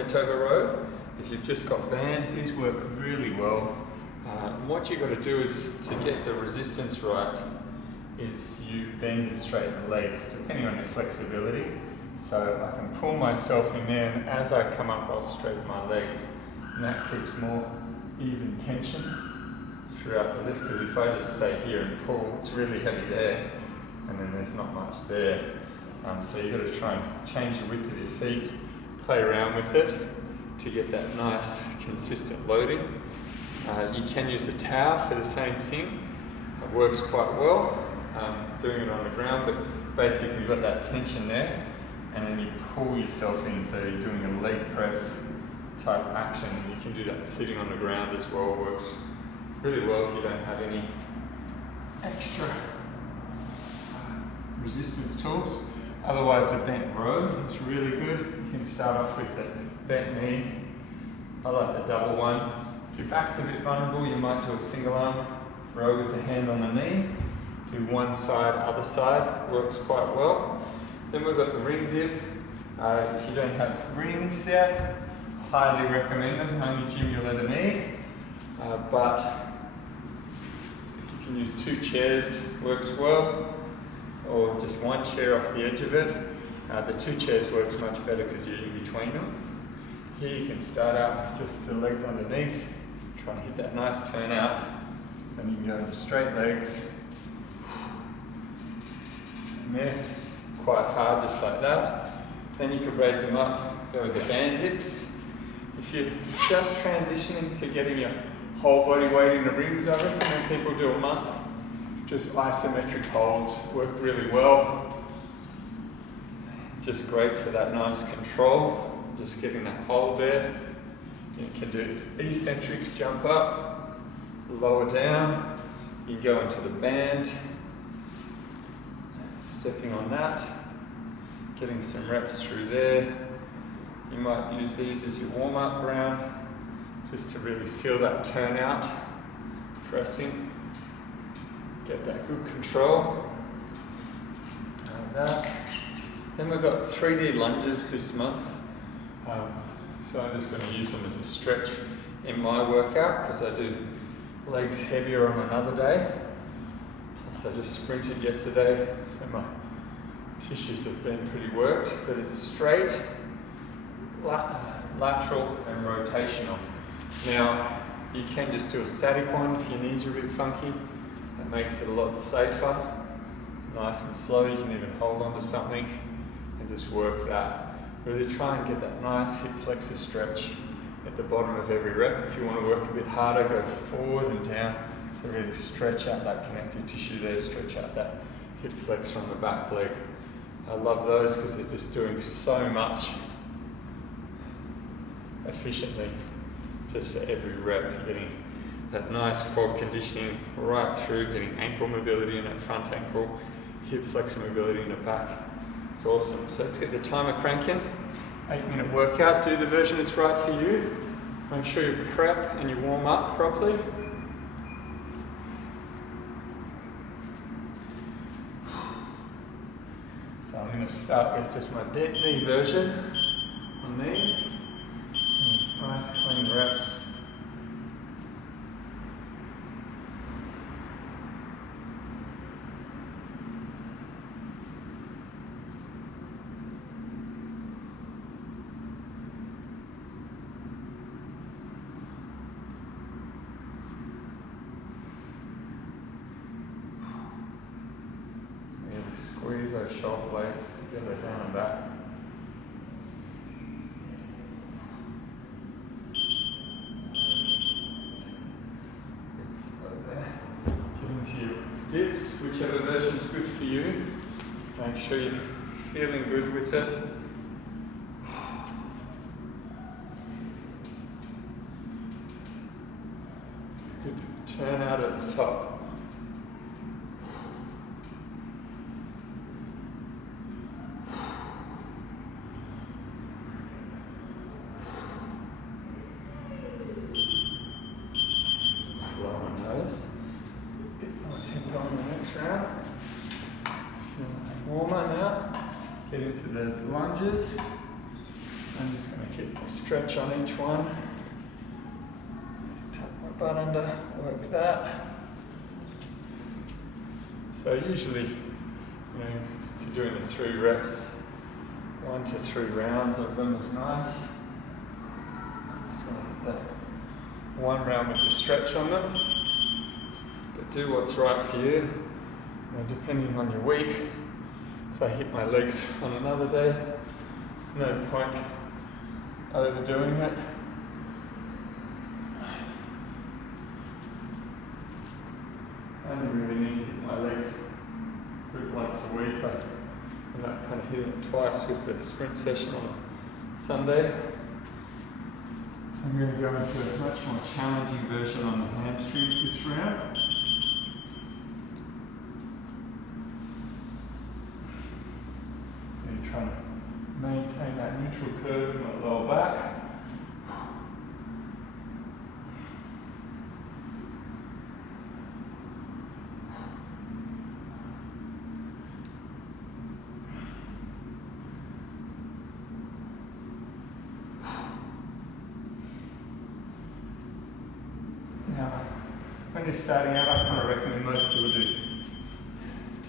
bent over row. If you've just got bands, these work really well. What you've got to do is, to get the resistance right, is you bend and straighten the legs, depending on your flexibility. So I can pull myself in there, and as I come up, I'll straighten my legs. And that keeps more even tension throughout the lift, because if I just stay here and pull, it's really heavy there, and then there's not much there. So you've got to try and change the width of your feet, play around with it to get that nice, consistent loading. You can use a towel for the same thing. It works quite well, doing it on the ground, but basically you've got that tension there, and then you pull yourself in, so you're doing a leg press type action. You can do that sitting on the ground as well. It works really well if you don't have any extra resistance tools. Otherwise, a bent row is really good. You can start off with a bent knee. I like the double one. If your back's a bit vulnerable, you might do a single arm row with the hand on the knee. Do one side, other side, works quite well. Then we've got the ring dip. If you don't have rings yet, highly recommend them. Only gym you'll ever need. But you can use 2 chairs, works well, or just 1 chair off the edge of it. The 2 chairs works much better because you're in between them. Here you can start out with just the legs underneath, trying to hit that nice turn out. Then you can go into straight legs. And they're quite hard, just like that. Then you can raise them up, go with the band dips. If you're just transitioning to getting your whole body weight in the rings, I recommend people do a month. Just isometric holds work really well. Just great for that nice control. Just getting that hold there. You can do eccentrics, jump up, lower down. You can go into the band, stepping on that, getting some reps through there. You might use these as your warm-up round, just to really feel that turnout, pressing, get that good control. Like that. Then we've got 3D lunges this month. So I'm just going to use them as a stretch in my workout, because I do legs heavier on another day. Plus I just sprinted yesterday, so my tissues have been pretty worked, but it's straight, lateral and rotational. Now, you can just do a static one if your knees are a bit funky. That makes it a lot safer. Nice and slow, you can even hold on to something and just work that. Really try and get that nice hip flexor stretch at the bottom of every rep. If you want to work a bit harder, go forward and down. So really stretch out that connective tissue there, stretch out that hip flexor on the back leg. I love those because they're just doing so much efficiently, just for every rep. You're getting that nice quad conditioning right through, getting ankle mobility in that front ankle, hip flexor mobility in the back. It's awesome. So let's get the timer cranking. 8-minute workout. Do the version that's right for you. Make sure you prep and you warm up properly. So I'm going to start with just my bent knee version on these. Nice clean reps. Squeeze those shoulder blades together, down and back. Get slow there. Get into your dips, whichever version is good for you. Make sure you're feeling good with it. Good turn out at the top. Warmer now. Get into those lunges. I'm just going going to keep a stretch on each one. Tuck my butt under, work that. So usually, if you're doing the 3 reps, 1 to 3 rounds of them is nice. So hit that 1 round with a stretch on them. But do what's right for you, depending on your week. So I hit my legs on another day. There's no point overdoing it. I only really need to hit my legs group once a week. I kind of hit it twice with the sprint session on a Sunday. So I'm going to go into a much more challenging version on the hamstrings this round. And trying to maintain that neutral curve in my lower back. Now, when you're starting out, I kind of recommend most people do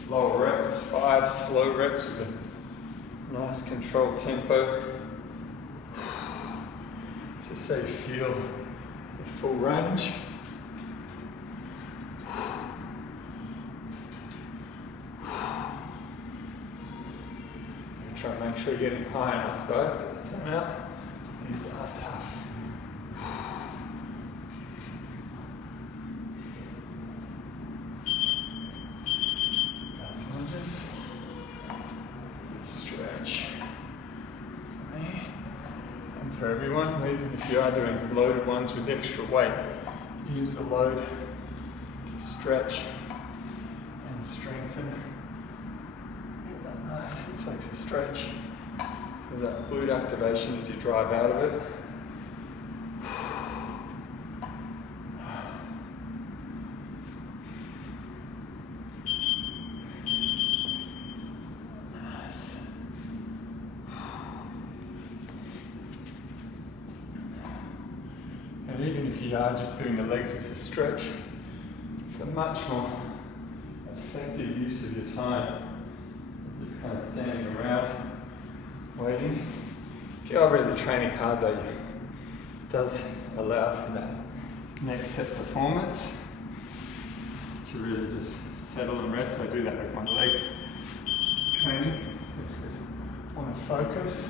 lower reps, 5 slow reps with a nice controlled tempo. Just so you feel the full range. Try and make sure you're getting high enough, guys. Get the tongue out. These are tough. Stretch for me and for everyone, even if you are doing loaded ones with extra weight, use the load to stretch and strengthen. Get that nice hip flexor stretch. Feel that glute activation as you drive out of it. And even if you are just doing the legs as a stretch, it's a much more effective use of your time. Just kind of standing around, waiting. If you are really training hard though, it does allow for that next set performance to really just settle and rest. I do that with my legs training. Just want to focus.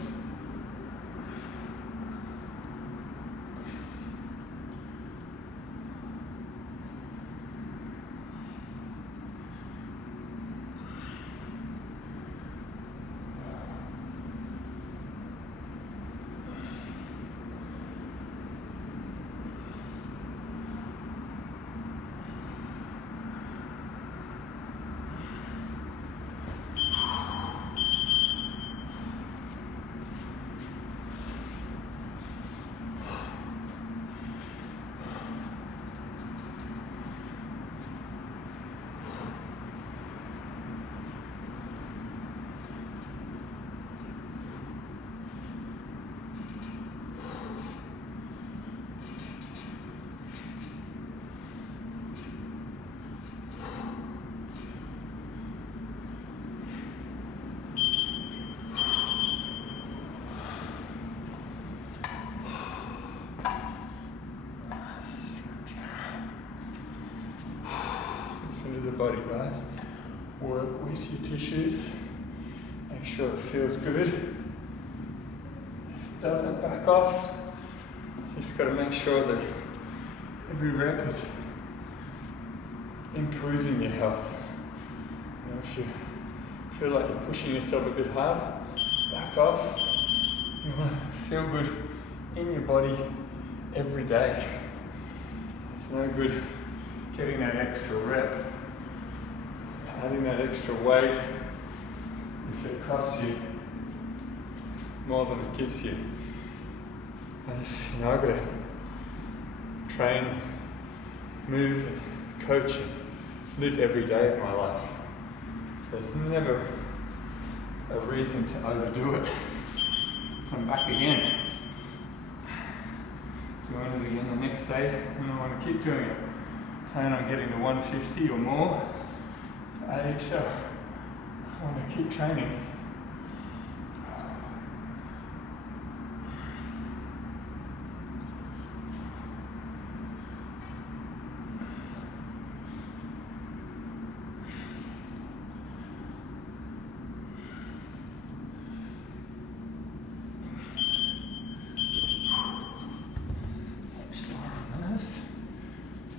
Listen to the body, guys. Work with your tissues. Make sure it feels good. If it doesn't, back off. You just got to make sure that every rep is improving your health. If you feel like you're pushing yourself a bit hard, back off. You want to feel good in your body every day. It's no good getting that extra rep, adding that extra weight if it costs you more than it gives you. I've got to train, move, and coach, and live every day of my life. So there's never a reason to overdo it. So I'm back again. next day, and I want to keep doing it. Plan on getting to 150 or more for age, so I want to keep training.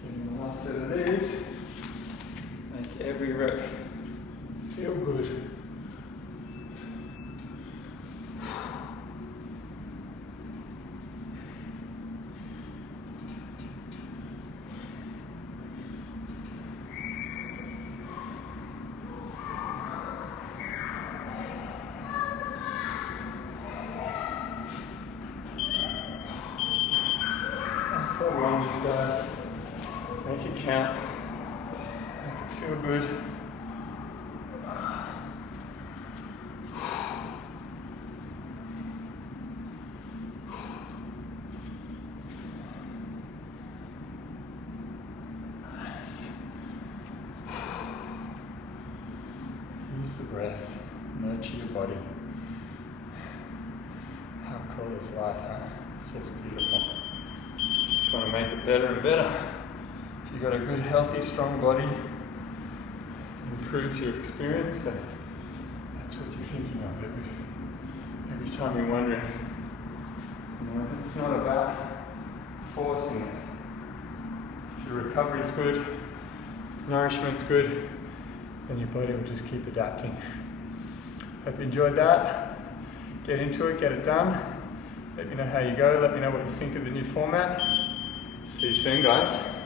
Getting the last set of these. Make every rep feel good. So lunges, guys. Make it count. Make it feel good. Nice. Use the breath. Nurture your body. How cool is life, huh? It's just beautiful. Just want to make it better and better. If you've got a good, healthy, strong body, it improves your experience, and that's what you're thinking of every time you're wondering. You know, it's not about forcing it. If your recovery's good, nourishment's good, then your body will just keep adapting. Hope you enjoyed that. Get into it, get it done. Let me know how you go. Let me know what you think of the new format. See you soon, guys.